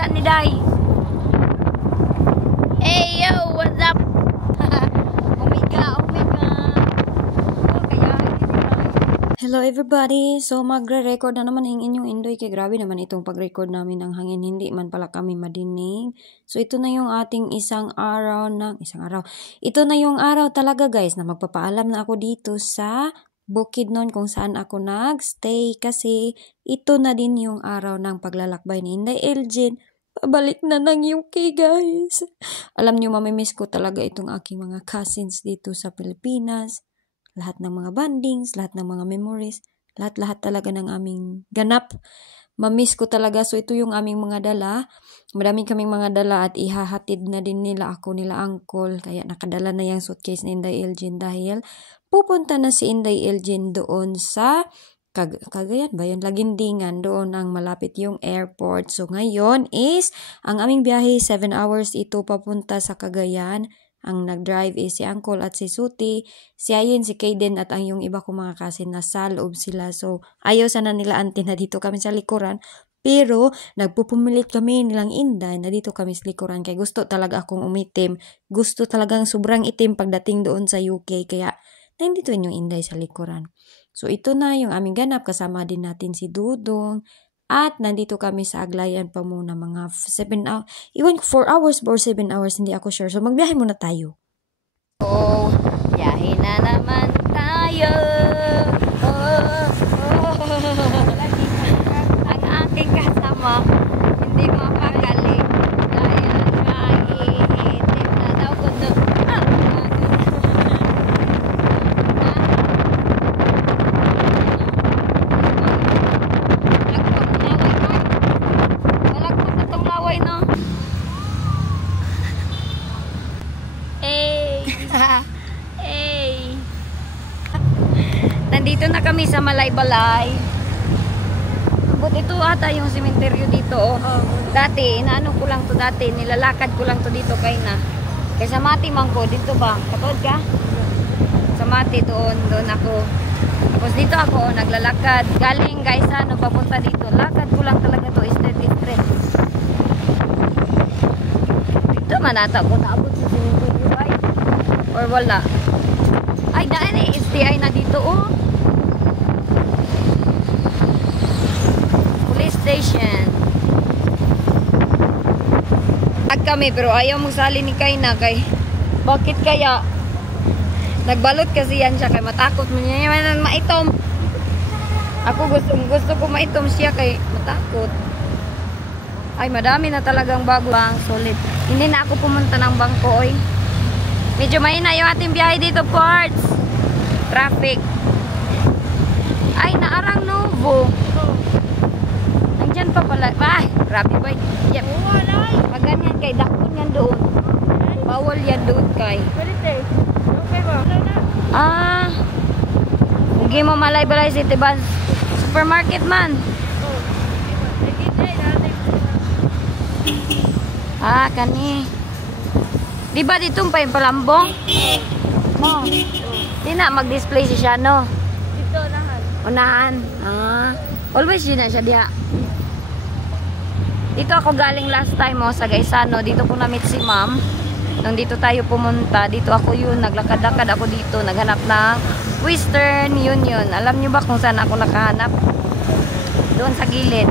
Saan ni Day? Hey yo, what's up? Omega. Hello everybody. So magre-record na naman ang inyong Indoy kay grabe naman itong pag-record namin ng hangin, hindi man pala kami madinig. So ito na yung ating isang araw. Ito na yung araw talaga guys na magpapaalam na ako dito sa Bukidnon kung saan ako nag-stay kasi ito na din yung araw ng paglalakbay ni Inday Elgin. Pabalik na ng UK guys. Alam niyo mamimiss ko talaga itong aking mga cousins dito sa Pilipinas. Lahat ng mga bandings, lahat ng mga memories, lahat talaga ng aming ganap. Mamiss ko talaga. So ito yung aming mga dala. Madami kaming mga dala at ihahatid na din nila ako, nila uncle. Kaya nakadala na yung suitcase ni Inday Elgin dahil pupunta na si Inday Elgin doon sa Cagayan ba yun? Lagindingan. Doon ang malapit yung airport. So ngayon is ang aming biyahe 7 hours ito papunta sa Cagayan. Ang nag-drive is si Uncle at si Suti, si Ayin, si Kaden at ang yung iba kong mga kasin na sa loob sila. So ayaw sana nila auntie na dito kami sa likuran. Pero nagpupumilit kami nilang Inday na dito kami sa likuran. Kaya gusto talaga akong umitim. Gusto talagang sobrang itim pagdating doon sa UK. Kaya nandito yung Inday sa likuran. So ito na yung aming ganap. Kasama din natin si Dudong. At nandito kami sa Aglayan pa muna mga 7 hours. Iwan ko 4 hours or 7 hours. Hindi ako sure. So magbiyahe muna tayo. Oh, biyahe na naman tayo. Ang aking kasama hindi mapagaling. Dahil naiitim na daw ko doon. Hey. Nandito na kami sa Malaybalay. But ito ata yung sementeryo dito. Dati, inaano ko lang to dati. Nilalakad ko lang to dito kay na. Kaya sa Mati man ko, dito ba? Katod ka? Sa Mati doon ako. Tapos dito ako, naglalakad. Galing guys, ano, papunta dito. Lakad ko lang talaga to, straight. Dito man ata ko naabot sa sementeryo ay. Or wala. Ay, daan eh. STI na dito, oh. Police station. Tag kami, pero ayaw mong sali ni Kaina kay. Bakit kaya? Nagbalot kasi yan siya kay matakot mo niya. Maitom. Ako gusto ko maitom siya kay matakot. Ay, madami na talagang bago. Bang, solid. Hindi na ako pumunta ng bangko, oy. Medyo mahina yung ating biyahe dito, parts. Traffic. Ay, naarang Novo. Nandyan pa pala. Ay, grabe ba? Yep. Maganyan kay dakon yan doon. Bawal yan doon kay. Huwag mo Malaybalay City ba? Supermarket man. Kani. Di ba dito pa yung palambong? Mo. Di na mag-display siya, no? Dito, unahan. Always yun na siya diha. Dito ako galing last time, sa Gaisano. Dito ko na-meet si ma'am. Nung dito tayo pumunta, dito ako yun. Naglakad-lakad ako dito. Naghanap ng Western Union. Alam nyo ba kung saan ako nakahanap? Doon sa gilid.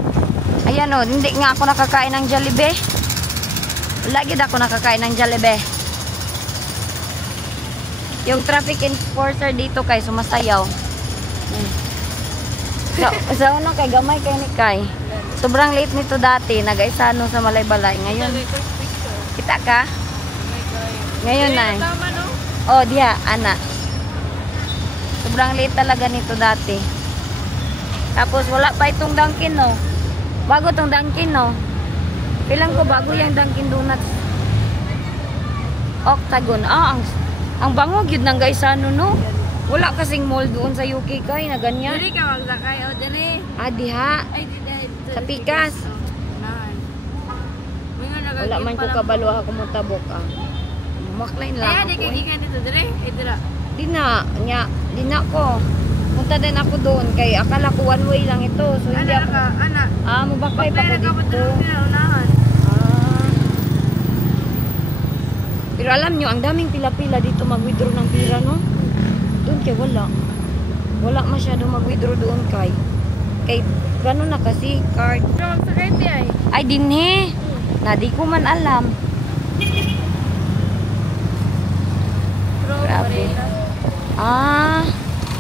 Ayan o, hindi nga ako nakakain ng Jollibee. Lagi ako nakakain ng Jollibee. Yung traffic enforcer dito kay sumasayaw. Sa unang kay gamay kay ni Kay. Sobrang late nito dati. Nag-Gaisano sa Malaybalay. Ngayon, kita ka? Ngayon na. Oh, diya, ana. Sobrang late talaga nito dati. Tapos wala pa itong Dunkin, no? Bago itong Dunkin, no? Pilang ko bago yung Dunkin Donuts. Octagon. Ang bangog yun ng Gaisano, no? Wala kasing mall doon sa UK kay na ganyan. Dili ka maglakay o dili. Diha. Ay, sa Pikas. Wala man ko kabalo ako mo tabok Maklain lang ako. Ay, di kagikan dito dire. Ay, dira. Di na ko. Punta din ako doon kay akala ko one way lang ito. So hindi ako. Ana. Mabakay pa ko dito. Pero alam nyo, ang daming pila-pila dito mag-withdraw ng pira, no? Doon kay wala. Wala masyado mag-withdraw doon kay. Kay, gano'n na kasi, card. Pero magsakay di ay. Ay, dinhi. Na di ko man alam. Pero Grabe. Marina. Ah,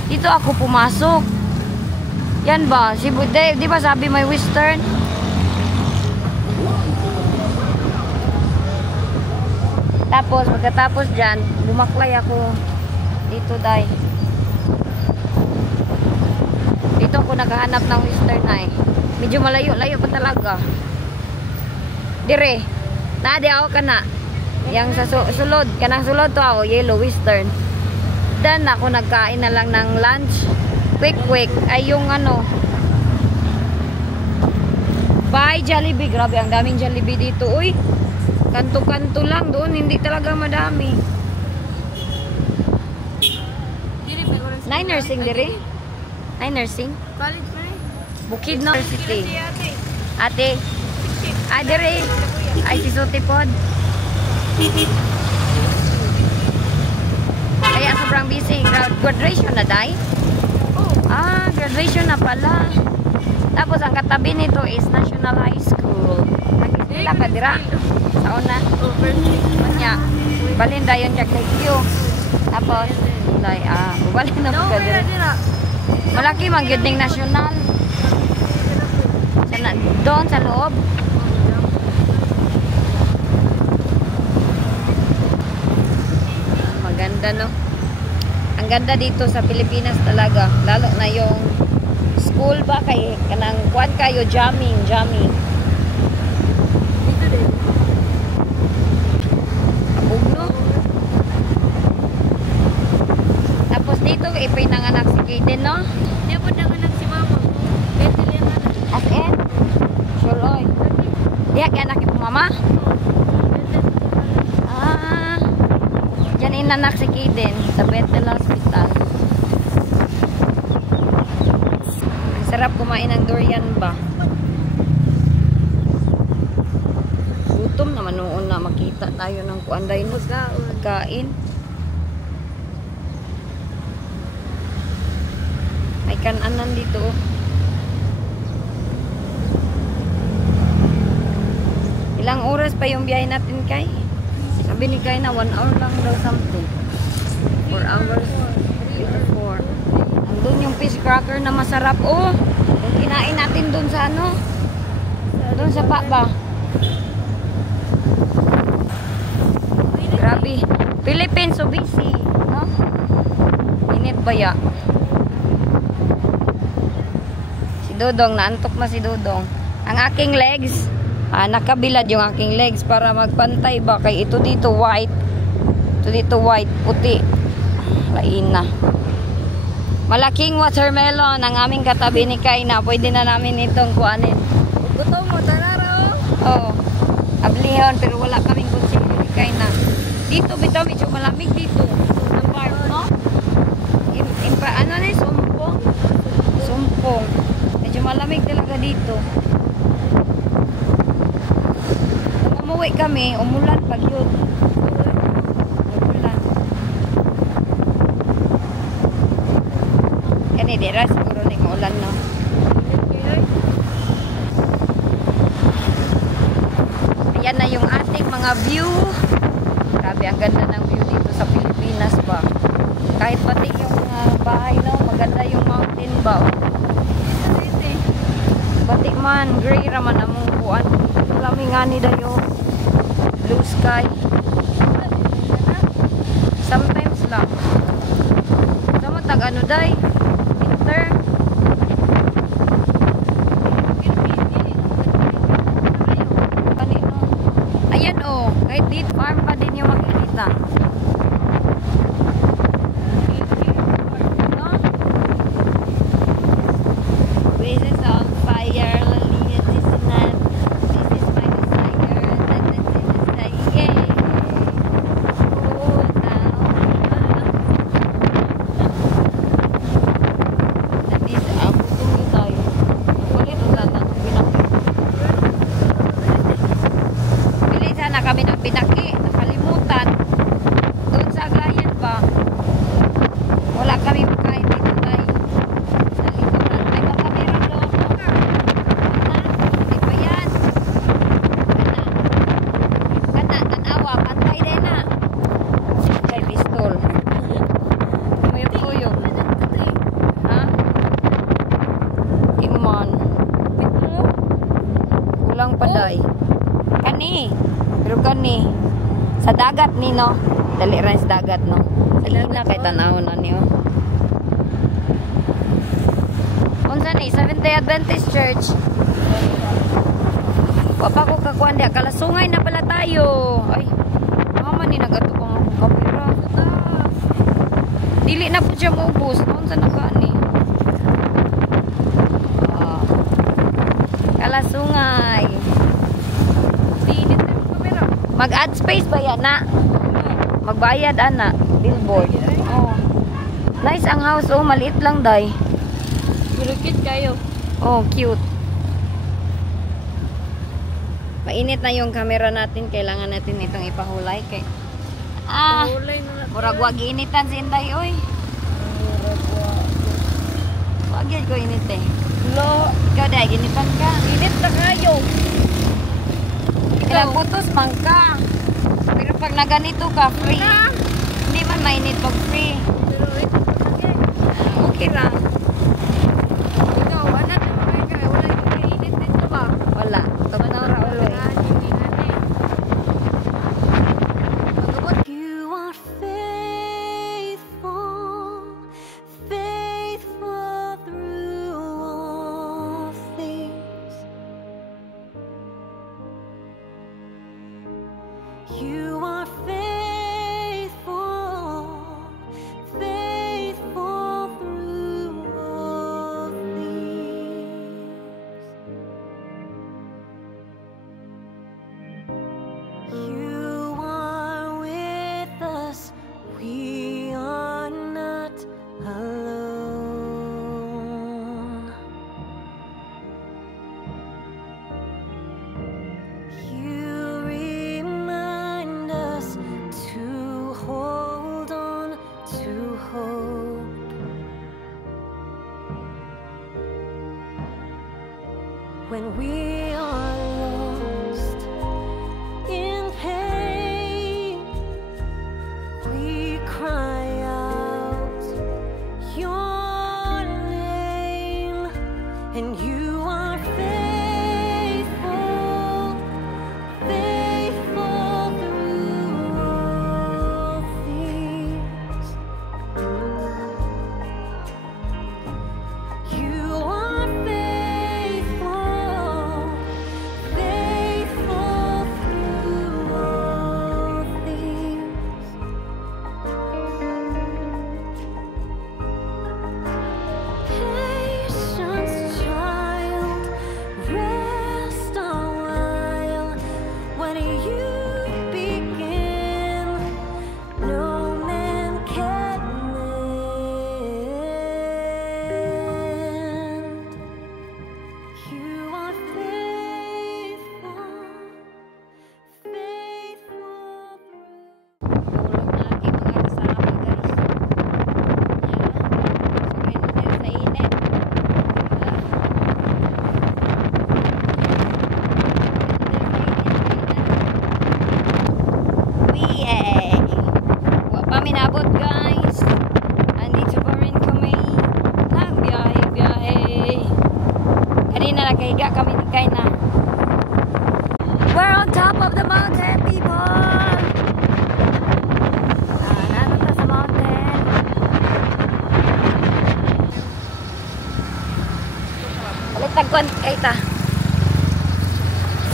dito ako pumasok. Yan ba? Si Bude, di ba sabi may western? Tapos, pagkatapos dyan, bumaklay ako dito, day. Dito ako naghahanap ng western na eh. Medyo malayo-layo pa talaga. Dire. Nadi ako ka na. Yang sa sulod. Kanang sulod to ako, yellow western. Then, ako nagkain na lang ng lunch. Quick. Ay yung ano. Bye, Jollibee. Grabe, ang daming Jollibee dito. Uy. Kanto-kanto lang doon, hindi talaga madami. Dili pa ko rin. Nine nursing dire? Nine nursing? College pa rin. Bukid University. Si ate. Ate? Ah, dire. Ay, si Sutipod. Kaya sobrang busy. Graduation na, day? Oh. Ah, graduation na pala. Tapos, ang katabi nito is National High School. Nagkisila ka, dira? Sa una. Oh, first week. Kanya, balin dayon kay Q. Tapos, day, balin na No, po ka wala dira. dira. Malaki mang gyud ning national. Sana doon sa loob. Maganda, no? Ang ganda dito sa Pilipinas talaga. Lalo na yung school ba kay kanang kuan kayo jamming. Dito din. Abog, no? Tapos dito ipinanganak si Kaden, no? Di po nanganak si mama. Betil yan na. As in? Sure, oy. Diya, kaya anak yung mama? Ah, dyan inanak si Kaden sa Bethel Hospital. Ang sarap kumain ng durian ba? Gutom naman noon na makita tayo ng kuanday no pagkain. May kananan dito. Ilang oras pa yung biyahe natin kay? Sabi ni Kay na 1 hour lang daw something. 4 hours. 3 to 4. Andun yung fish cracker na masarap. Oh, yung kinain natin dun sa ano? Dun sa ba? Grabe. Philippines so busy. No? Init ba ya? Si Dodong, naantok na si Dodong. Ang aking legs, nakabilad yung aking legs para magpantay ba. Kay ito dito white. Ito dito white, puti. Lain na. Malaking watermelon ang aming katabi ni Kaina. Pwede na namin itong kuanin. Gutom mo, tarara Oh. oh. Ablihon pero wala kaming kutsilyo ni Kaina. Dito bitaw medyo malamig dito. Ang part, no? Ano na sumpong? Sumpong. Medyo malamig talaga dito. Nung umuwi kami, umulan pag yun. Umulan. Kani dira siguro ning ulan, no? Ayan na yung ating mga view. Grabe, ang ganda ng view dito sa Pilipinas ba. Kahit pati yung mga bahay, no? Maganda yung mountain ba. Pati man, gray raman among kuan. Laming nga ni dayo. Blue sky. Sometimes lang. Sama tag ano day? Winter. Kanino? Ayan oh, kahit dito farm pa din yung makikita. No? This is on fire, Lalina. This is not. This is my desire. That is yay. Oh, now. That is putong tayo. Kulit ulan ang pinaki. Bili sana kami ng pinaki. Nakalimutan. dagat ni no. Dali ra sa dagat no. Sige na kay tanaw na niyo. Unsa ni Seventh-day Adventist Church? Wapa ko kakuan dia kalasungay na pala tayo. Ay. Mama ni nagatupang akong kamera. Dili na po siya maubos. Unsa na ka ni? Kalasungay. Tinit na yung kamera. Mag-add space ba yan na? Magbayad ana. Billboard. Oh. Nice ang house. Oh, maliit lang day. Bulukit kayo. Oh, cute. Mainit na yung camera natin. Kailangan natin itong ipahulay. Kay Ulay na natin. murag wag initan si Inday, oy. Wag yan ko init eh. Lo. Ikaw day, ginitan ka. Init na kayo. Kailang putos man ka. Pero pag naganito ka, free. Hindi man mainit pag free. Pero ito pa Okay lang. ikaw, anak na mga kaya. Wala yung init dito ba? Wala. Tugnaw ra uloy. You are faithful, faithful through all things. You are faithful, faithful through all things. You are with us, we are not alone. You remind us to hold on to hope. When we are lost in pain, we cry out your name, and you are faithful, faithful through all things. You are faithful, faithful through all things. Patience, child, rest a while. When you begin, no man can mend. You are faithful, faithful guys. Andito pa rin kami. Nagbiyahe-biyahe. Kanina nakahiga kami ni Kaina. We're on top of the mountain, people! Nandito sa mountain. Balik tagkuhan kay ta.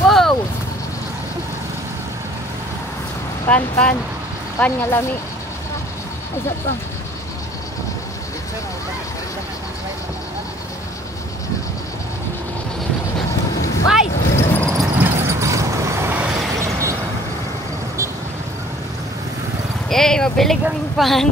Wow! Pan nga lami. Isa pa. Why? Yay, mabili kaming pan.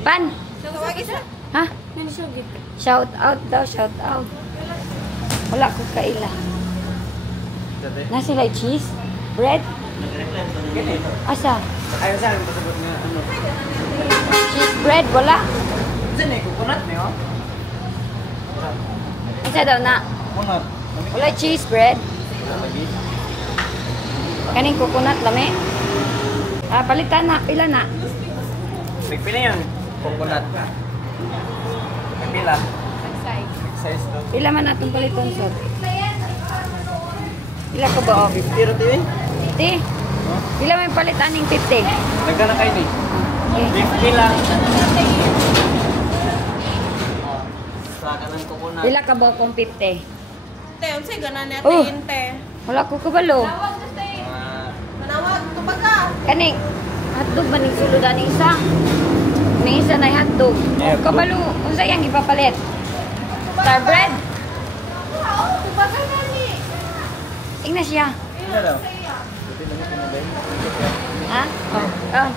Pan. Ha? Shout out daw, shout out. Wala ko kaila. Na sila cheese? Bread? Asa? Ayaw sa akin pasabot nga ano. Cheese bread? Wala? Diyan eh, coconut niyo. Asa daw na? Coconut. Wala cheese bread? Kaning coconut lami? Ah, palitan na. Pila na? Pipila yan. Coconut. Pipila. Size. Size to. Pila man natong paliton sir? Pila ka ba? 50 rati eh. 50. Pila may palitan ning 50? Nagkana kayo di. Okay. 50 lang. Saka ng coconut. Pila ka ba kung 50? Te, unsay ganan na Oh. te. Wala ko kabalo. Manawag ko baga. Kani, hotdog ba ning suludan ni isa? Ni isa na hotdog. Yeah, O kabalo, unsa yang gipapalit? Star bread. Baga gani. Ingna siya. Ano daw? Buti lang ito na ba yun? Ha? Oh. Oh.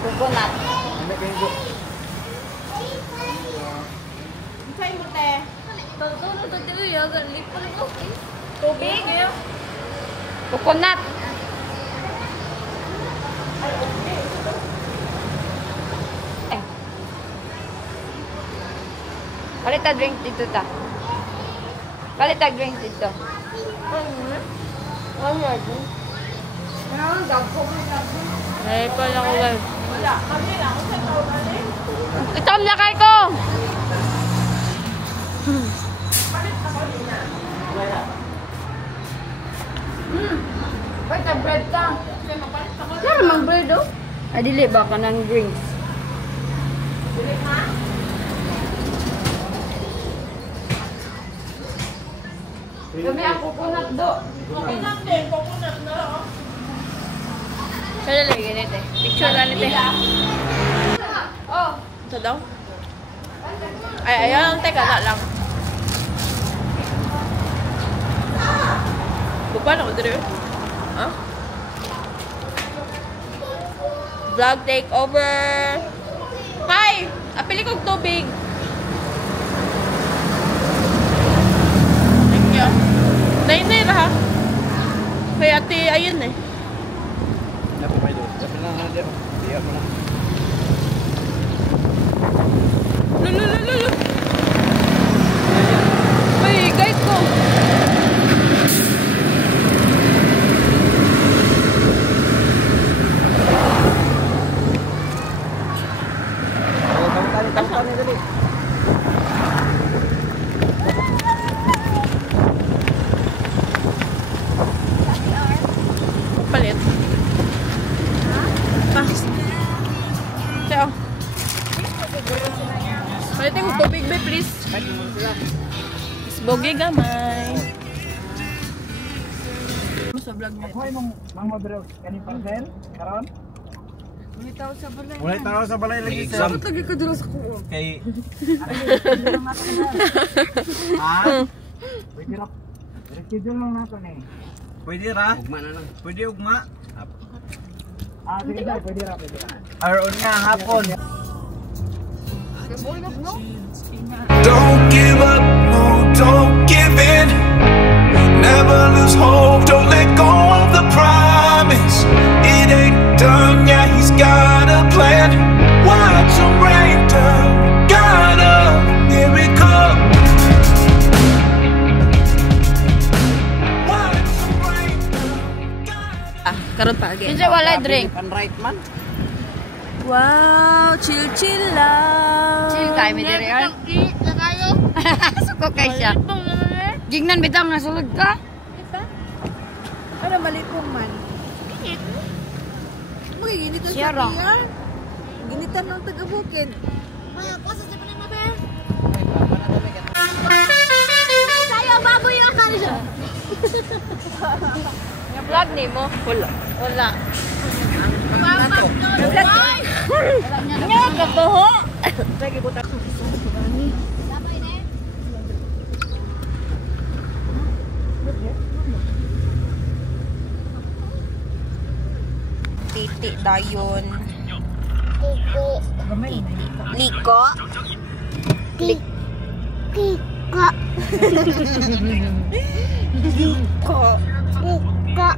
Coconut. Ano kayo go? Unsay mo te? Tubig. Coconut. Eh. Kalita drink dito ta. Kalita drink dito. Ay, pala ko guys. Wala, kami lang. Unsay tao gani? Itom na kay ko. Pwede bread ka. Claro, mag-bread oh. Ay, dili ba ka ng drinks? Kami ang coconut do. Coconut din, coconut na. Kaya lang ganit eh. Picture ganit eh. Oh. Ito daw? Ay, ayan. Teka, na lang. Bupan ako dito. Ha? Vlog takeover. Hi! Apili kong tubig. Thank you. Nainay na ha? Kaya ate, ayun eh. Napo kayo doon. Sabi lang na dyan. Di ako na. Lululululu. Uy, guys ko. Tawag dali. Palit. Ah. Tiyo. Palitin mo tubig, be, please. Isbogi gamay. Sa vlog niya. Hoy, mang model. Kanin pa rin? Karon? Mulai tahu sa balay lagi sir. Bakit lagi ka dito sa kuko? Kay Ha? Pwede ra. Schedule lang nato ni. Pwede ra? Ugma na lang. Pwede ugma. Sige tayo, pwede ra, pwede ra. Aron nga hapon. Don't give up, no, don't give in. Never lose hope, don't let go of the promise. It ain't done, yeah, he's got a plan. Watch him rain down, got a miracle. Watch him rain down. Karon pa again. Kinsa walay drink. Pan right man. Wow, chill lang. Chill kay mi diri ay. Suko kay siya. Gingnan bitang nasulod ka. Ano malipong man? Ginit. Magiginit Siya sa ra. tiya. Ginitan ng taga-bukid. Sayo, baboy yung akala. Yung vlog ni mo? Wala. Wala. Nga kabuho. Lagi butak. Titi dayon. Liko. Kika. Liko. Kika.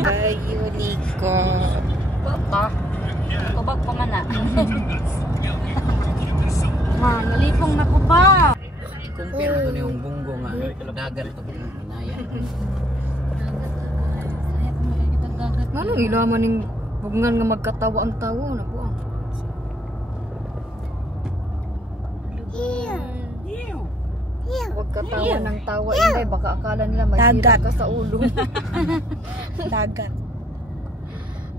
Dayo liko. Bata. Kubag pa man na. Nalipong na ko ba? Compare to yung bunggo nga. Dagan to inaya. Manong ilaw mo ning Bungan nga magkatawa ang tawa na po. Huwag katawa ng tawa, Inday. Baka akala nila may sira ka sa ulo. Dagat.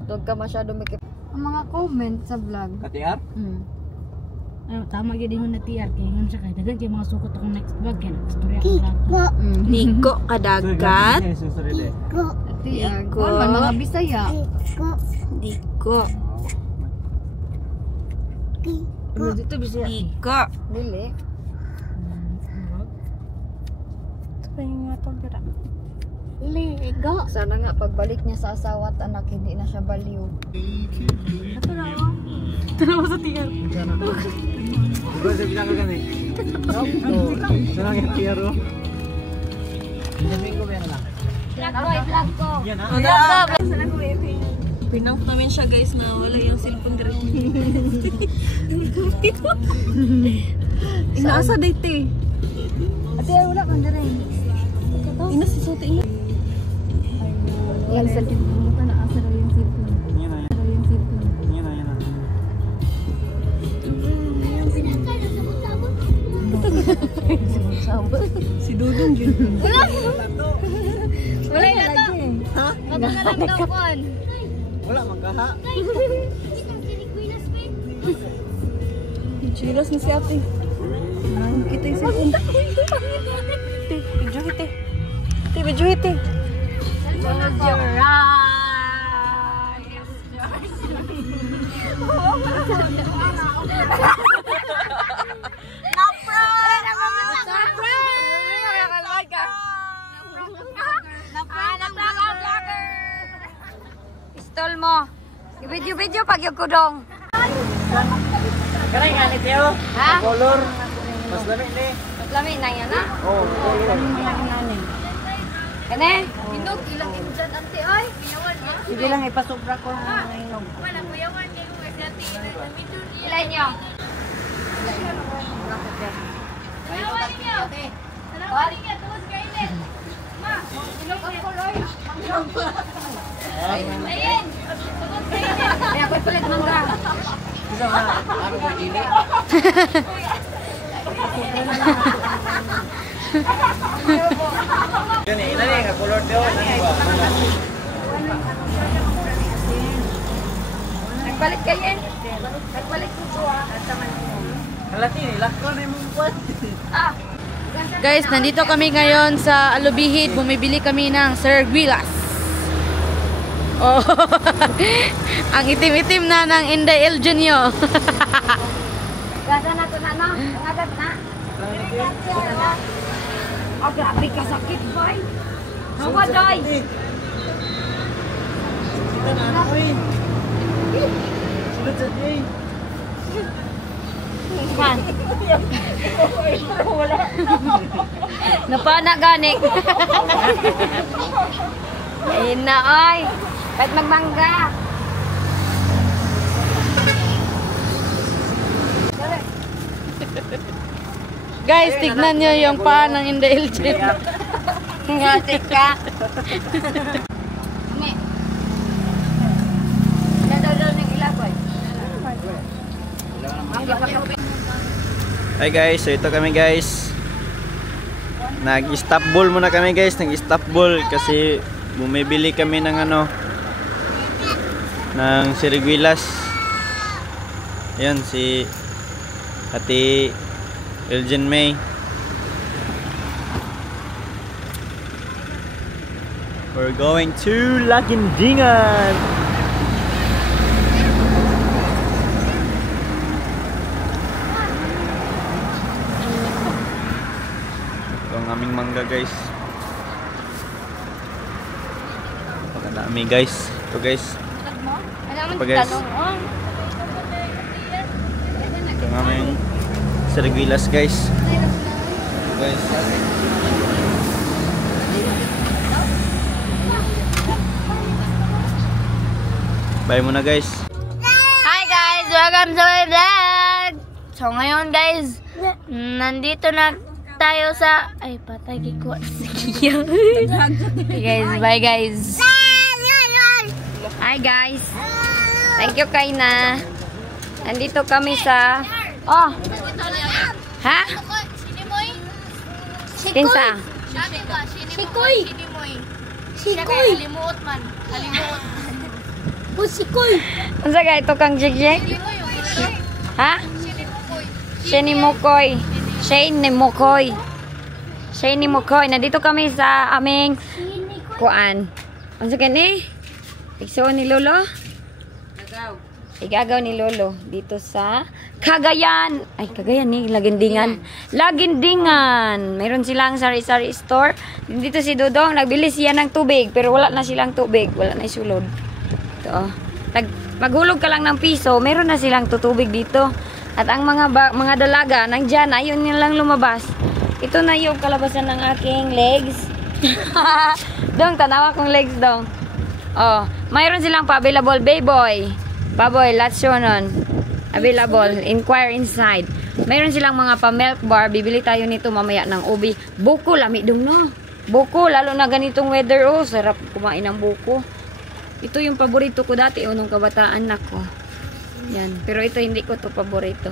Huwag ka masyado makip. Ang mga comment sa vlog. Katiar? Ano, tama gid ingon na TR kay ingon siya kay dagan kay mga sukot akong next vlog kay istorya ko lang. Niko kadagat. Iko. Mga Bisaya. Diko. Pero dito bisaya. Diko. Dili. Ito pa yung nga itong pira. Ligo. Sana nga pagbalik niya sa asawa at anak, hindi na siya baliw. Tanawa sa TR. Bro, sa pinakagan eh. Sarang yung tiyaro. Sabihin ko ba yan lang? Vlog ko. Yan ha? Pinoff namin siya guys na wala yung cellphone direct. Inaasa dito eh. Ate, ay wala kang dire. Ina si Sote ina. Yan sa cellphone ka na asa daw yung cellphone. Yan na, Asa daw yung cellphone. yan na, yan na. Si Dudong yun. Wala na to. Ha? Mabangalan daw kon. Wala, magkaha. Chilas na si ate. Kita yung cellphone. Te, video hiti. Te, video hiti. Pistol mo. I-video pag yung kudong. Karay nga ni Teo. Ha? Color. Mas lamig ni. Lami na yan ha? Oo. Kane? Hinog, ilang dyan ante ay. Sige lang, ipasobra ko ng inog. Ilan nyo? Ay, ako'y palit mangga. Isa nga, ano ba dili? Yan eh, inani nga color Teo. Inani ba? Nagpalit kayo. Nagpalit ko siya. Kalati ni, lakon na yung buwan. Ah, Guys, nandito kami ngayon sa Alubihid. Bumibili kami ng Serguilas. Oh, ang itim-itim na ng Inday Elgenio. gasa na ito na no? Pangagat na. Oh, grabe ka sakit, boy. Hawa, doy. Kita na ano ko eh. Sunod sa day. Man. Napana gani. Ayun na, oy. Kahit magmangga. Guys, tignan nyo yung paa ng Inday Elgenio. Ngasik ka. Kami. Dadalaw ng ilaboy. Hi guys, so ito kami guys. Nag-Istanbul muna kami guys, nag-Istanbul kasi bumibili kami ng ano ng Serguilas. Ayan si Ate Elgen May. We're going to Lagindingan. Ito ang aming mangga guys. Napakadami guys. Ito guys. Ito guys. Ito ang aming Serguilas guys. Guys. Bye muna guys. Hi guys, welcome to my vlog. So ngayon guys, nandito na tayo sa patay ko. Hey guys, bye guys. Hi guys. Thank you, Kaina. Nandito kami sa... Oh! Ha? Kinsa? Sikoy. Sikoy. Halimuot man. Halimuot. Sikoy. Unsa ka ito kang jigjig? Ha? Shane Mukoy. Shane Mukoy. Shane Mukoy. Nandito kami sa aming kuan. Unsa kani? Igsoon ni Lolo? Igagaw ni Lolo dito sa Cagayan. Ay, Cagayan ni Lagindingan. Lagindingan. Mayroon silang sari-sari store. Dito si Dodong, nagbili siya ng tubig pero wala na silang tubig, wala na isulod. Ito oh. Maghulog ka lang ng piso, meron na silang tutubig dito. At ang mga dalaga nandiyan, ayun nilang lumabas. Ito na yung kalabasan ng aking legs. Dong, tanawa kong legs dong. Oh, mayroon silang pa-available baboy. Baboy, latsonon. Available. Inquire inside. Mayroon silang mga pa-milk bar. Bibili tayo nito mamaya ng ubi. Buko, lami dong no. Buko, lalo na ganitong weather. Oh, sarap kumain ng buko. Ito yung paborito ko dati. Nung kabataan ako. Yan. Pero ito hindi ko to paborito.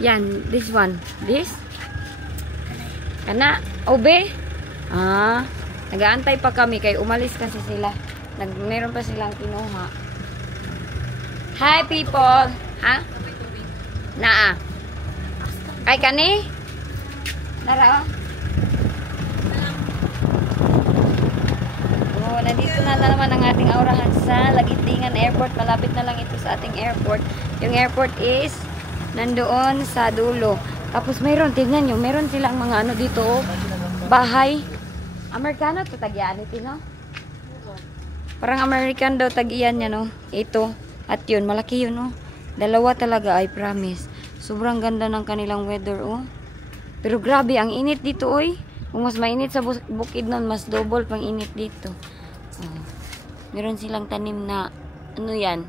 Yan. This one. This. Kana. Ube. Ah. Nag-aantay pa kami. Kaya umalis kasi sila. Meron pa silang kinuha. Hi people. Ha? Naa. Kay kani? Nara. Oh, nandito na naman ang ating aurahan sa Lagindingan Airport. Malapit na lang ito sa ating airport. Yung airport is nandoon sa dulo. Tapos mayroon, tingnan nyo, mayroon silang mga ano dito, bahay. Amerikano to tagyan ito, no? Parang American daw tagyan niya, no? Ito. At yun, malaki yun, oh. Dalawa talaga, I promise. Sobrang ganda ng kanilang weather, oh. Pero grabe, ang init dito, oy. Kung mas mainit sa bukid nun, mas double pang init dito. Oh. Meron silang tanim na, ano yan?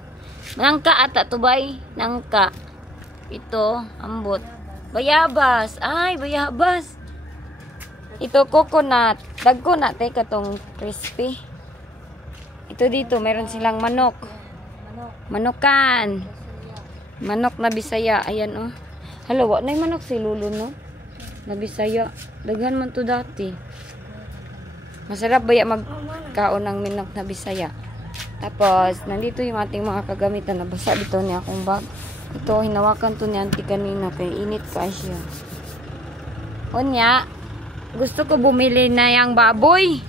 Nangka ata to, bay. Nangka. Ito, ambot. Bayabas. Ay, bayabas. Ito, coconut. Dagko na, teka tong crispy. Ito dito, meron silang manok. Manokan. Manok na Bisaya. Ayan, oh. Hala, wala na yung manok si Lulu, no? Na Bisaya. Daghan man to dati. Masarap ba yung magkaon ng manok na Bisaya? Tapos, nandito yung ating mga kagamitan. Nabasa dito niya akong bag. Ito, hinawakan to ni auntie kanina. Kaya init pa siya. Onya, gusto ko bumili na yung baboy.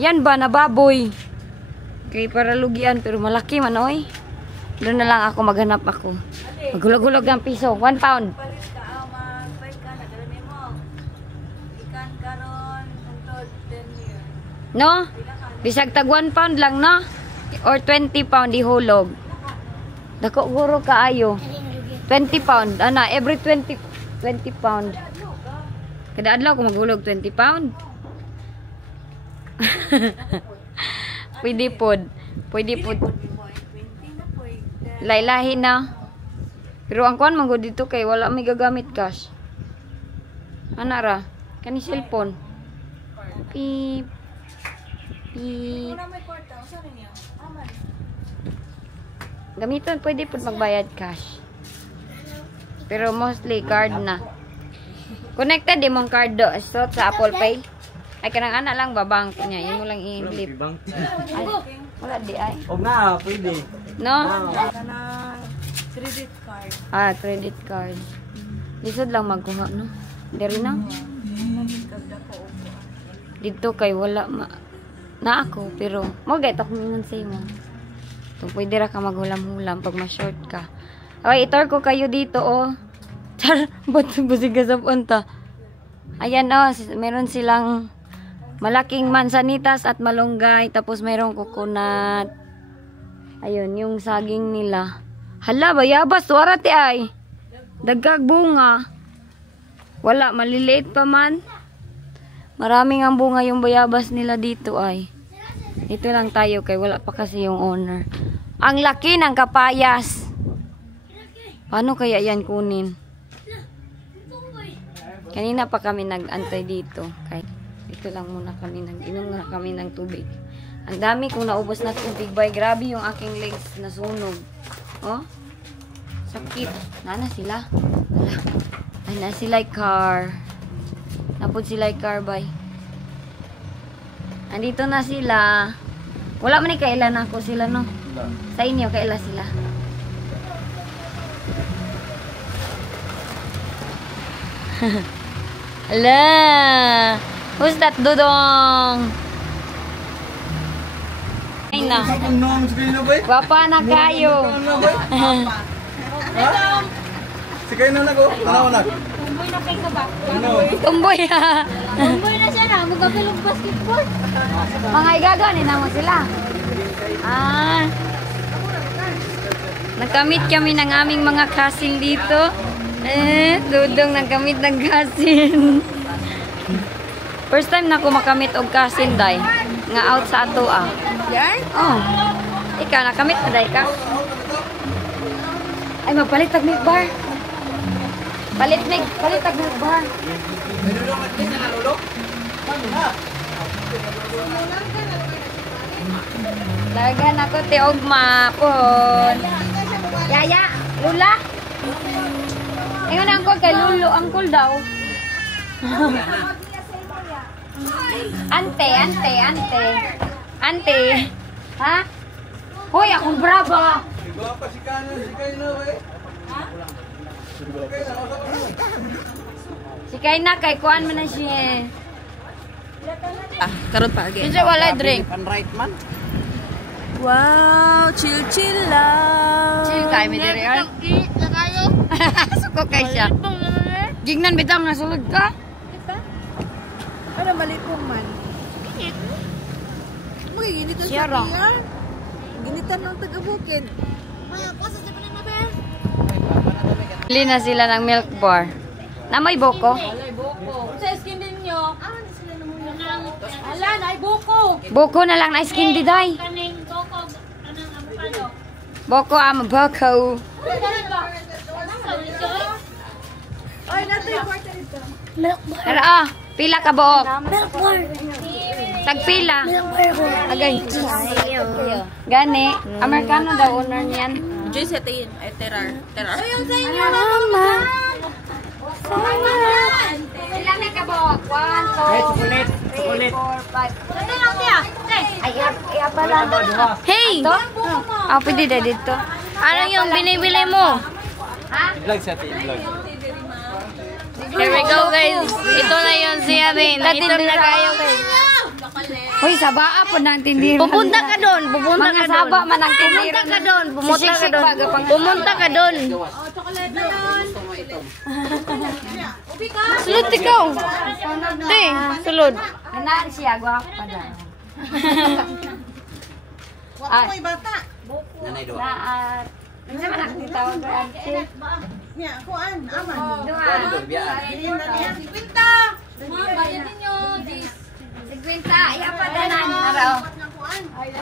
Yan ba na baboy? Kaya para lugian, pero malaki man, oy. Doon na lang ako maghanap ako. Maghulog-hulog ng piso. 1 pound. No? Bisag tag 1 pound lang, no? Or 20 pound ihulog. Dako guro kaayo. 20 pound. Ana, every 20 pound. Kada adlaw ko maghulog 20 pound. Pwede pod. Pwede pod. Laylahi na. Pero ang kuan manggod dito kay wala may gagamit cash. Ana ra? Kani cellphone. Beep. Beep. Gamiton pwede pod magbayad cash. Pero mostly card na. Connected imong card do so sa Apple Pay. Ay kanang ana lang babang niya. Imo lang i-flip. Ay, wala di ay. O nga, pwede. No? Credit card. Ah, credit card. Lisod lang magkuha, no? Diri na. Dito kay wala na ako, pero magay ta kumingon sa imo. Ito pwede ra ka maghulam-hulam pag ma-short ka. Okay, itor ko kayo dito, oh. Char, ba't busig ka sa punta? Ayan, oh, meron silang malaking mansanitas at malunggay, tapos mayroong coconut. Ayun, yung saging nila. Hala, bayabas, warate ay. Dagkag bunga. Wala, maliliit pa man. Maraming ang bunga yung bayabas nila dito ay. Dito lang tayo kay wala pa kasi yung owner. Ang laki ng kapayas. Paano kaya yan kunin? Kanina pa kami nag-antay dito. Kaya dito lang muna kami, nag-inom na kami ng tubig. Ang dami kong naubos na tubig. Bay, grabe yung aking legs nasunog. Oh. Sakit. Nana sila. Wala. Ay, na sila car. Napod sila car, bay. Andito na sila. Wala man ni kailan ako sila, no? Sa inyo, kailan sila? Ala! Who's that, Dudong? Ay na. Wapa na kayo. Sige na ko. Tanaw na. Tumboy na kayo ba? Tumboy ha. Tumboy na siya na. Magkabilog basketball. Mga igaganin naman sila. Ah. Nagkamit kami ng aming mga cousin dito. Dudong nagkamit ng cousin. First time na ako makamit og cousin, day. Nga out sa ato, ah. Yan? Oh. Ikaw, nakamit na, day ka? Ay, magpalit tag milk bar. Palit tag milk bar. Lagan ako, tiogma po. Yaya, lula. Ingon angkol kay Lulu, angkol daw. Ante. Ha? Hoy, akong brava. Sikay na kay kuan man na siya. Karot pa again. Kinsa wala drink. Right man. Wow, chill lang. Chill kay mi diri ay. Suko kay siya. Gingnan bitang nasulod ka. Ano mali pong man? Magiging ito Siya raw. Ginitan ng taga-bukid. Bili na sila ng milk bar. Namoy boko. Sa skin din nyo. Ala, na buko. Boko na lang na skin diday. Kaning boko. Anong avocado. Boko am boko. Ay, nato yung kwarta dito. Tara ah, pila ka buok. Tagpila. Agay. Gani, Amerikano daw owner niyan. Juice ito yun. Ay, terar. Ayun sa inyo na mama. Ilan na ka buok? 1, 2, 3, 4, 5. Ito lang siya. Ay, pala. Hey! Ito? Ah, pwede na dito. Ano yung binibili mo? Ha? Vlog sa atin, vlog. Here we go, guys. Ito na yun siya din. Ito na kayo, guys. Hoy, sabaa po ng tindiro. Pupunta ka doon. Pupunta Mga ka saba doon. man ang tindiro. Pumunta ka doon. Pumunta ka Siksik doon. baga pang- Pumunta ka doon. Chocolate na yun. Sulod ikaw. Te, sulod. Ganaan siya, gwapa daw. Ah, Nanay do. Naat. Ano naman nakitawag ko, ate? Doon. Mga bayan ninyo. This. 50, iya pa danan. Araw. 50.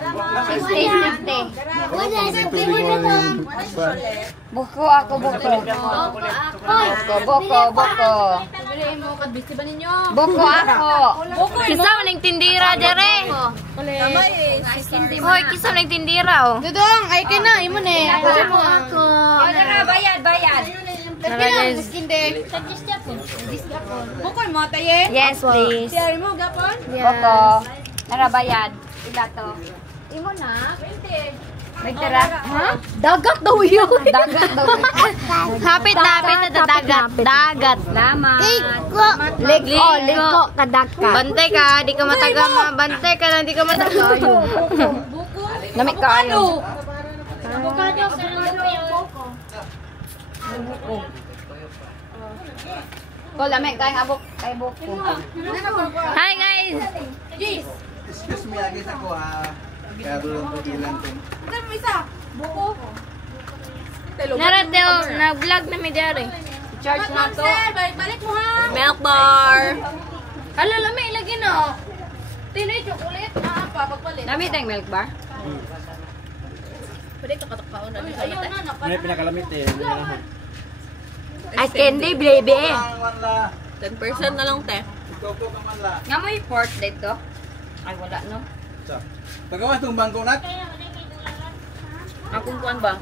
Buko ako, buko. Boko. Piliin mo. Kadbisi ba ninyo? Boko ako. kisa mo nang tindira, Jere. Hoy, kisa mo nang tindira, oh. Dudong, ay ka na. Imo na eh. Ako. O, tara, bayad. Tara, guys. Bukoy mo, taye. Yes, please. Tiyari mo, gapon. Boko. Tara, bayad. Ila to. Imo na. 20. Nagtira. Ha? Dagat daw yun. Dagat daw. Hapit na dagat. Dagat. Salamat. Liko. Bantay ka, di ka mataga. Bantay ka lang, di ka mataga. Buko. Namik kayo. Avocado. Sa buko. Ko lamig kay abok kay buko. Hi, guys. Excuse me, agis ako ha. Kaya doon po bilang din. Ano mo isa? Buko. Narateo, nag-vlog na may Jere. Charge na to. Balik mo ha. Milk bar. Ala, lami, ilagay na. Tinoy chocolate. Pagpalit. Dami tayong milk bar. Pwede ka katakpaon na. Ayun na. May pinakalamit eh. Ice candy, baby. Wala. 10% na lang, te. Ikaw po kaman la. Nga mo yung port dito. Ay, wala no. Pagawa itong bangko nat. Akong kuan ba?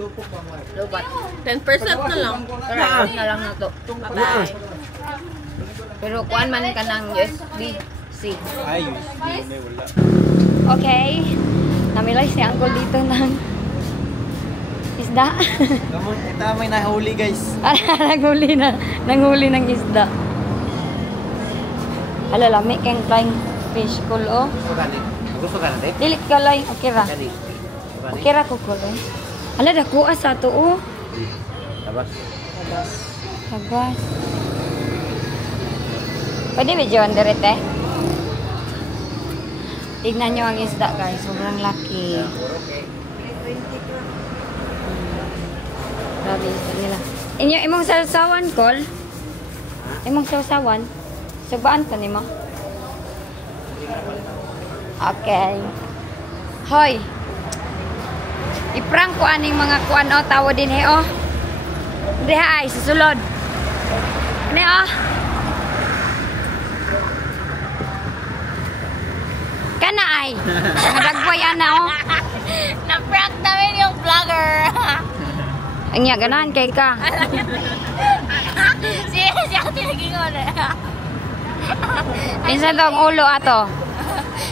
Lobat. 10% na lang. Tara, na lang na to. Bye. Pero kuan man ka ng USB-C. Ayos. May wala. Okay. Namilay si Uncle dito ng isda. Gamon, ito may nahuli guys. Nanghuli ng isda. Alalami kang flying fish cool oh. Gusto ka natin? Dilit ka lang. Okay ra. Okay ra ko cool. Ala dako sa to oh. Tabas. Tagas. Pwede medyo underete. Tignan nyo ang isda guys. Sobrang laki. Grabe isda nila. Imong sausawan, Col? Imong sausawan? Subaan to nimo? Okay. Hoy. I-prank ko aning mga kuan o. Tawo din he o. Diha ay, susulod. Ano o? Kana ay. Nadagway ana o. Na-prank namin yung vlogger. Ang iya, ganahan kay ka. Siya tinagingon. Insa tong ulo ato.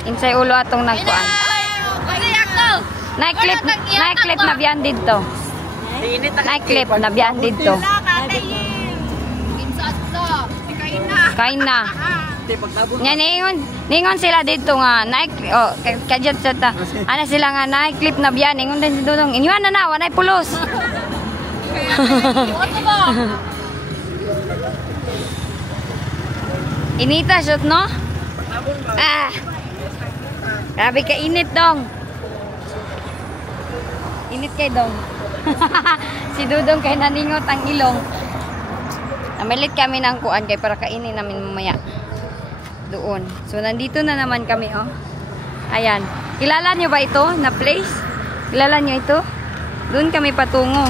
Insay ulo atong nagkuan. Kasi ako. Nai-clip na biyan dito. Nai-clip na biyan dito. Kain na. Nya ningon sila dito nga kadjat sa ta. Ana sila nga nai-clip na biyan ningon din dudong. Inyuan na wanay pulos. Inita shot no? Ah. Grabe ka init dong. Init kay dong. Si Dudong kay naningot ang ilong. Namilit kami ng kuan kay para kainin namin mamaya. Doon. So nandito na naman kami oh. Ayan. Kilala nyo ba ito na place? Kilala nyo ito? Doon kami patungo.